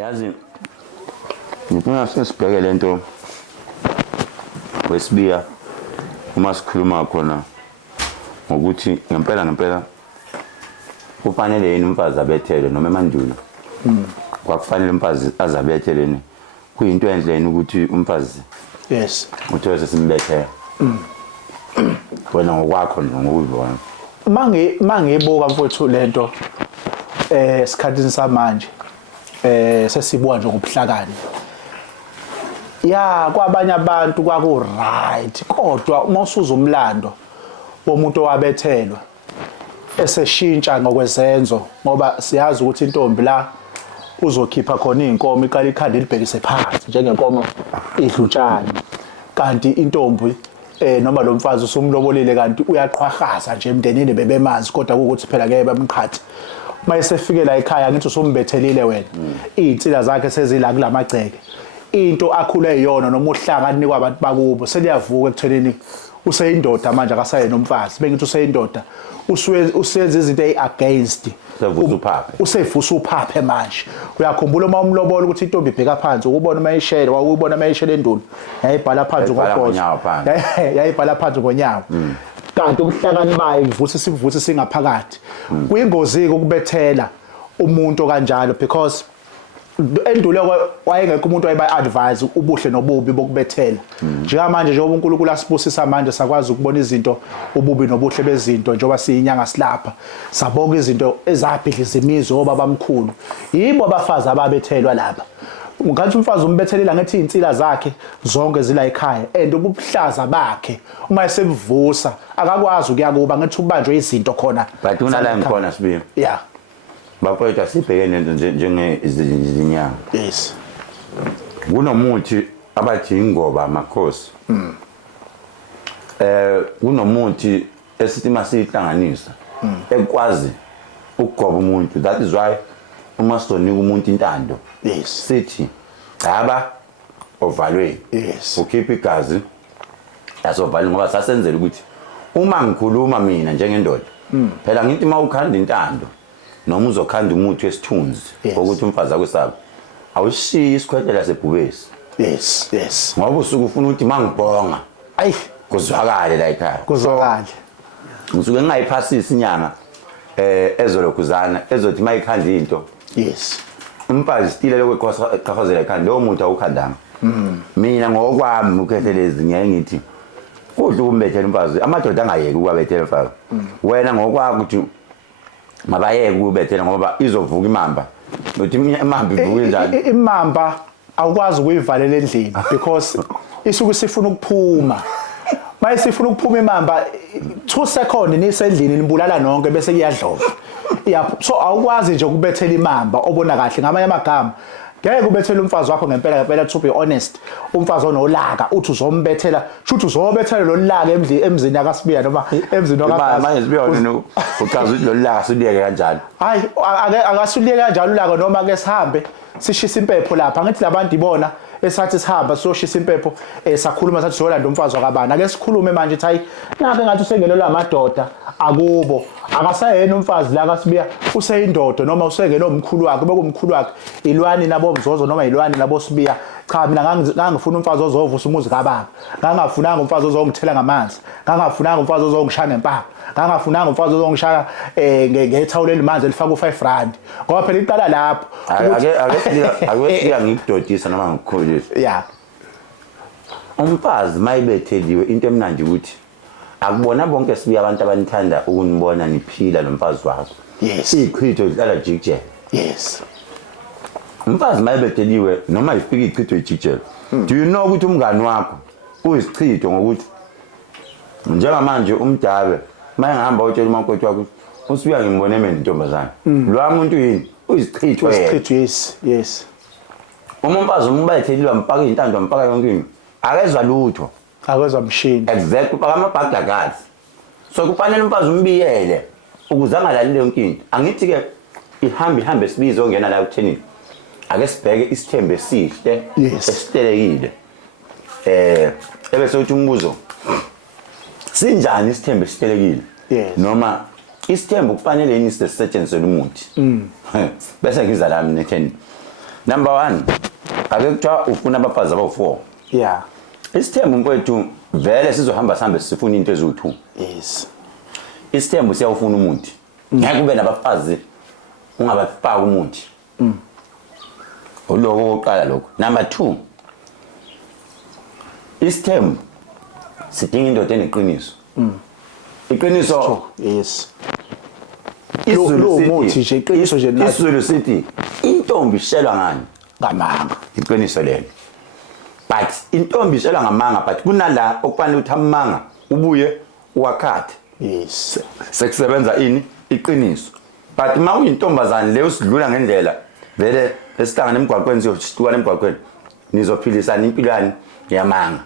Yazi ngifuna sesibheke lento wesibiya uma sikhuluma khona ngokuthi ngempela kufanele yini umfazi abethelwe noma emandulo kwakufanele umfazi azabetheleni kuyinto enhle yini ukuthi umfazi yes uthiwe sesimbethela wena ngokwakho ngokuzibona mangibuka mfowethu lento esikhathini samanje sesibuka nje ngobuhlakani ya kwabanye abantu kwaku right kodwa uma usuza umlando womuntu owabethelwa eseshintsha ngokwezenzo ngoba siyazi ukuthi intombi la uzokhipha khona inkomo iqala ikhanda libhekise phansi njengenkomo idlutshana kanti intombi noma lo mfazi usumlobolile kanti uyaqhwahaza nje emndenini bebemanzi kodwa ukuthi phela ngeke bamqhathi mayesefike la ekhaya ngithi usumbethelile wena izinsila zakhe sezila kulamagceke into akhule iyona noma uhlanga anikwa abantu bakubo seliyavuka ekutheleni useyindoda manje akasayena umfazi bengithi useyindoda usenza izinto eziagainst usevusa uphaphe manje uyakhumbula uma umlobola ukuthi intombi ibheka phansi ukubona mayishele wakubona mayishele endulu yayibhala phansi ngokhozo yayibhala phansi ngonyawo kanti ubuhlakani bayo ivusa singaphakathi kuyingozi ukubethela umuntu kanjalo because endulo wayengekho umuntu wayiba advise ubuhle nobubi bokubethela njengamanje njengoba uNkulunkulu asibusisa manje sakwazi ukubona izinto ububi nobuhle bezinto njengoba siyinyanga silapha sabonga izinto ezabhidliza imizwa obabamkhulu yibo abafazi ababethelwa lapha ngathi umfazi umbethelela ngethi izinsila zakhe zonke zila ekhaya and ubuhlaza bakhe uma esebuvusa akakwazi ukuyakuba ngethi ubanjwe izinto khona but unala ngikhona sibiyo yeah bafowethu sibhekene njengezinyanga yes kunomuthi abathi ingoba amakhosi kunomuthi esithi masihlanganisa ekwazi ukugoba umuntu that is why uma sizonika umuntu intando yes sithi chaba ovalweni yes ukhipha igazi yasovalweni ngoba sasenzela ukuthi uma ngikhuluma mina njengendoda phela ngithi mawukhanda intando noma uzokhanda umuthi wesithunzi ukuthi umfazi akwesaba awushiyi isikhwetela sebhubesi yes ngoba usuku ufuna ukuthi mangibhonga ayi kuzwakale la ekhaya kuzwakale ngisuke ngingayiphasisi inyanga ezolokhuzana ezothi mayikhanda into yes umfazi stile lokweqhaqhazela ekhanda lo muntu awukhandanga mina ngokwami uKhehlelezi ngeke ngithi kudla ukumbethela umfazi amadoda angayeki ukwabethela umfazi wena ngokwakho uthi mabayeke ukubethela ngoba izovuka imamba uthi imamba ivuka njani imamba awukwazi ukuyivalela endlini because isuke sifuna ukuphuma mayisifuna ukuphuma imamba 2 seconds nisendlini nibulala nonke bese kuyadlova so awukwazi nje ukubethela imamba obona kahle ngamanye amagama ngeke ubethele umfazi wakho ngempela to be honest umfazi onolaka uthi uzombethela shuthi uzobethela lo laka emzini yakasibiya noma emzini wakasibiya manje sibiya no uchaza ukuthi lo laka siliyeke kanjani hayi akasuliyeke kanjalo ulaka noma ke sihambe sishisa impepho lapha ngithi labantu ibona esathi sihamba soshisa impepho sakhuluma sathi solanda umfazi wakabani ake sikhulume manje ukuthi hayi nake ngathi usengelelwa amadoda akubo akasayena umfazi la kasibiya useyindodo noma usengene omkhulu wakhe bekumkhulu wakhe ilwani nabo mzozo noma ilwani nabo sibiya cha mina ngangifuna umfazi ozovusa umuzi kababa ngangafunanga umfazi ozongithela ngamanzi ngangafunanga umfazi ozongishaya ngempama ngangafunanga umfazi ozongishaya ngethawulo elimanzi elifaka u5 rand ngoba phela iqala lapho ake ngikudodisa noma ngikholisa yeah umfazi mayibetheliwe into emnandi ukuthi akubona bonke sibiya abantu abanithanda ukunibona niphila nomfazi wakho yes ichitho lihlala jikje yes umfazi mayibetheliwe noma ifika ichitho ijikjela do you know ukuthi umngani wakho uyisichitho ngokuthi njengamanje umdabe mayengihamba utshela umakoti wakho usibiya ngimbone mina intombazana lo muntu yini uyisichitho yes uma umfazi umbetheliwe mpaka intando mpaka yonke into akezwa lutho akezwa mshini exactly mpaka amabhagakazi so kufanele umfazi umbiyele ukuze angalalile yonke into angithi ke ihambe sibizo ongena la kutheni ake sibheke isithembu esihle esitelekile ebese uthi umbuzo sinjani isithembu esitelekile noma isithembu kufanele yini sisetshenziswe umuthi bese ngiza la mina etheni Number 1, ake kuthiwa ufuna abafazi abawu4. Yeah. Isithembu mfowethu vele sizohamba sihambe sifuna into eziwu2. Yes. Isithembu siyawufuna umuntu. Ngeke ube nabafazi ungabafaka umuntu. Uloko oqala lokho. Number 2. Isithembu sidinga indoda eneqiniso. Iqiniso. Yes. Isizulu nje iqiniso nje nathi. Isizulu sithi intombi ishelwa ngani? Ngamanga. Iqiniso lelo. But intombi ishelwa ngamanga but kunala okufanele uthi amanga ubuye uwakhathe. Yes. Sekusebenza ini? Iqiniso. But uma uyintombazane leyo sidlula ngendlela vele esihlangana emgwaqweni siyoshituka emgwaqweni nizophilisana impilo yani yamanga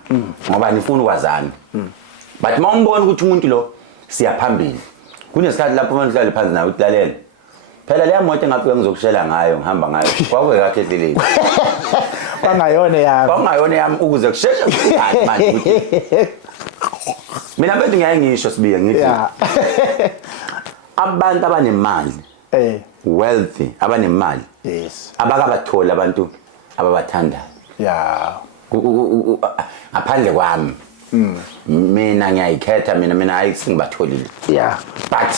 ngoba nifuna ukwazana. But uma umbona ukuthi umuntu lo siyaphambili kunesikhathi lapho manje uhlale phansi nawe utlalela phela leya moto engafika ngizokushela ngayo ngihamba ngayo kwakwe Khehlelezi Bangayona yami. Bangayona yami ukuze kusheshe kukhanye manje ukuthi mina bethu ngiyaye ngisho sibiye ngithi abantu abanemali wealthy abanemali yes abakabathola abantu ababathandayo yeah ngaphandle kwami mina ngiyayikhetha mina ayisingibatholile yeah but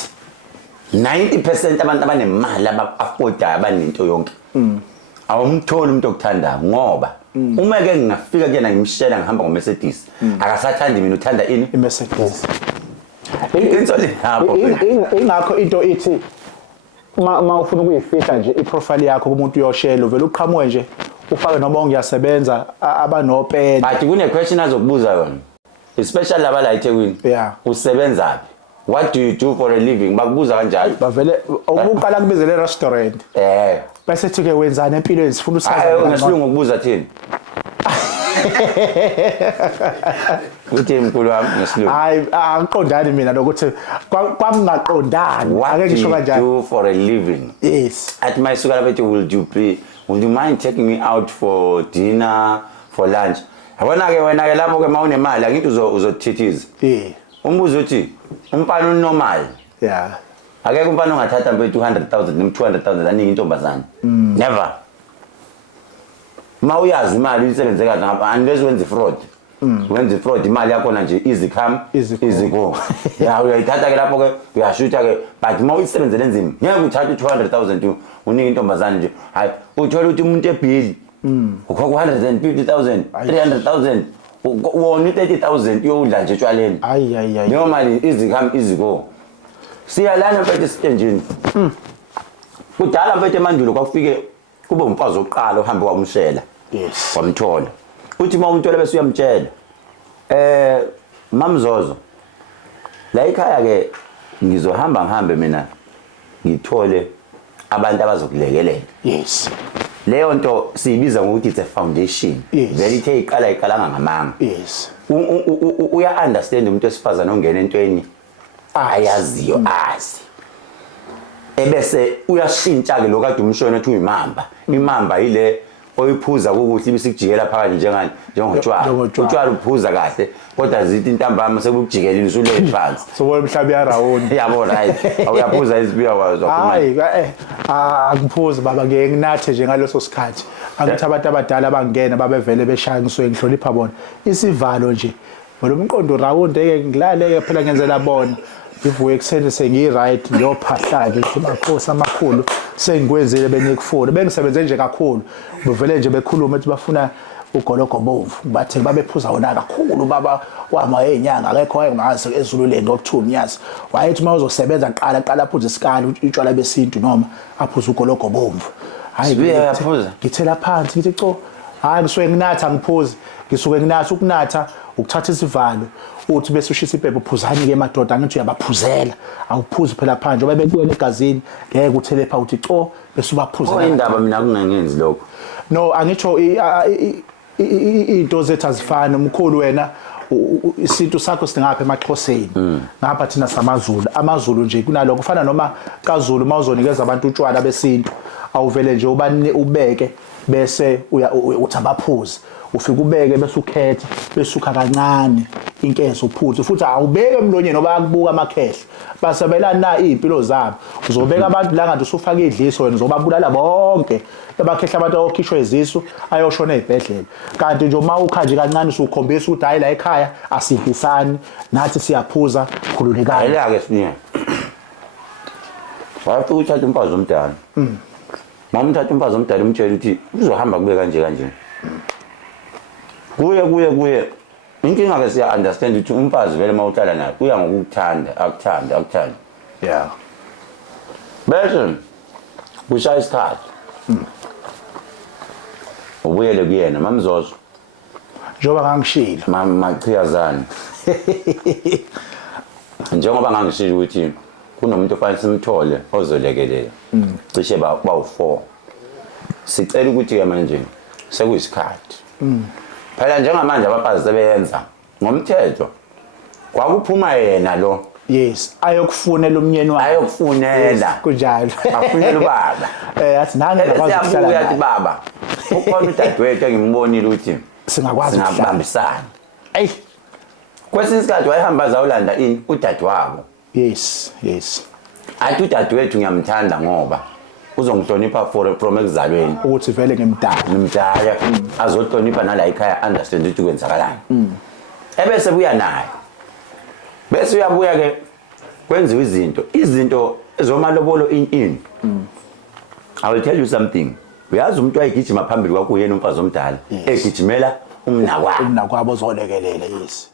90% abantu abanemali aba-affordayo abanento yonke awumtholi umuntu okuthandayo ngoba uma ke ngingafika kuyena ngimshela ngihamba ngoMercedes akasathandi mina uthanda ini iMercedes into le lapho ingakho into ithi uma ufuna ukuyifihla nje iprofile yakho kumuntu uyoshela uvela uqhamuke nje ufake noma ngiyasebenza abanopeni but kune question azokubuza yona especially laba la eThekwini yeah usebenzaphi what do you do for a living bakubuza kanjalo bavele ukuqala kubizele restaurant bese thi ke wenzani empilweni sifuna usazi ngesilungu ukubuza thini uthi mkhulu wami ngesilungu hayi angiqondani mina nokuthi kwamngaqondani ake ngisho kanjani do for a living yes at my sugar bethu will you mind taking me out for dinner for lunch yabona ke wena ke lapho ke mawunemali angithi uzothithiza umbuzo uthi umpano normal yeah akeke umpano ongathatha mbe 200,000 noma 200,000 aningi intombazana never mawuyazi imali uyisebenze kahle ngapha anilezi wenza fraud wenza fraud imali yakho nje easy come easy go ya uyayithatha ke lapho ke uyashutha ke but mawuyisebenzele nzima ngeke uthathe 200,000 uningi intombazana nje hayi uthola ukuthi umuntu ebill ukhokha 150,000 300,000 wona 30,000 yodla nje tshwaleni ayi leyo mali easy come easy go siyalana mfethu sitenjini kudala mfethu emandulo kwakufike kube umfazi oqala uhambe kwamshela yes wamthola uthi uma umthola bese uyamtshela mamzozo la ekhaya ke ngizohamba ngihambe mina ngithole abantu abazokulekelela yes leyo nto siyibiza ngokuthi it's a foundation vele ithe iqalanga ngamanga yes uya understand umuntu esifazana ongena entweni ayaziyo azi ebese uyashintsha ke lokade umshona ethi uyimamba imamba ile oyiphuza ukuthi ibisikujikela phakathi njengotshwala utshwala uphuza kahle kodwa zithi intambama sekujikelile usule phansi so emhlabi ya round yabona hayi awuyaphuza izibiya kwazo hayi angiphuzi baba ngeke nginathe nje ngaleso sikhathi angithi abantu abadala abangena babevele beshaya ngisuke ngihlonipha bona isivalo nje lo mqondo round eke ngilale phela ngenzela bona ngivuye ekuseni sengi-right ngiyophahla-ke makhosi amakhulu sengikwenzile bengikufuna bengisebenze nje kakhulu bevele nje bekhuluma ethi bafuna ugologo bomvu bathe babephuza wona kakhulu baba wama enyanga akekho wayengazi ezululeni ngokuthiwa umnyazi wayethi uma uzosebenza qala aphuze isikali utshwala besintu noma aphuze ugologo bomvu hayi ngithela phansi ngithi cho hayi ngisuke nginatha ngiphuze ngisuke nginatha ukunatha ukuthatha isivalo uthi bese ushisa iphepha uphuzani ke madoda ngithi uyabaphuzela awuphuzi phela phandle babe kuwena egazini ngeke uthelepha uthi cho bese ubaphuzela indaba mina kungenzi lokho no angitsho into zethu azifani umkhulu wena isintu sakho singapha emaXhoseni ngapha thina samaZulu amazulu nje kunaloko kufana noma kaZulu mawuzonikeza abantu utshwala besintu awuvele nje ubeke bese uthi abaphuzi ufika ubeke bese ukhetha bese ukha kancane inkezo uphuze futhi awubeke emlonyeni ngoba akubuka amakhehle basabelana na impilo zabo uzobeka abantu la ngathi usufaka idliso wena uzobabulala bonke abakhehla abantu ayokhishwa izisu ayoshona ezibhedlela kanti nje uma ukha nje kancane usukhombisa ukuthi hayi la ekhaya asidlisani nathi siyaphuza khululekani la ke siningi wafika uthatha umfazi omdala mama uthatha umfazi omdala umtshela ukuthi uzohamba kube kanje kuye inkinga ke siya understand ukuthi umfazi vele mawuhlala naye kuya ngokukuthanda akuthanda yeah bese kushaya isikhathi ubuyele kuyena mamzozo njoba ngangishilo machiyazana njengoba ngangishilo ukuthi kunomuntu ofanele simthole ozolekelela cishe bawu4 sicela ukuthi ke manje sekuyisikhathi phela njengamanje abafazi sebenza ngomthetho kwakuphuma yena lo yes ayokufunela umnyeni wakhe ayokufunela kunjalo afunela ubaba athi nami ngakwazi ukuhlala yathi baba ukhona udadewethu engimbonile ukuthi singakwazi ukubambisana ayi kwesinye isikhathi wayehamba zawulanda ini udadewabo yes athi udadewethu ngiyamthanda ngoba uzongihlonipha from ekuzalweni ukuthi vele ngimdala azohlonipha nala ekhaya understand ukuthi kwenzakalani ebese buya naye bese uyabuya ke kwenziwa izinto ezomalobolo in I will tell you something uyazi umuntu wayegijima phambili kwakho yena umfazi omdala egijimela umnakwabo umnakwabo ozolekelela yes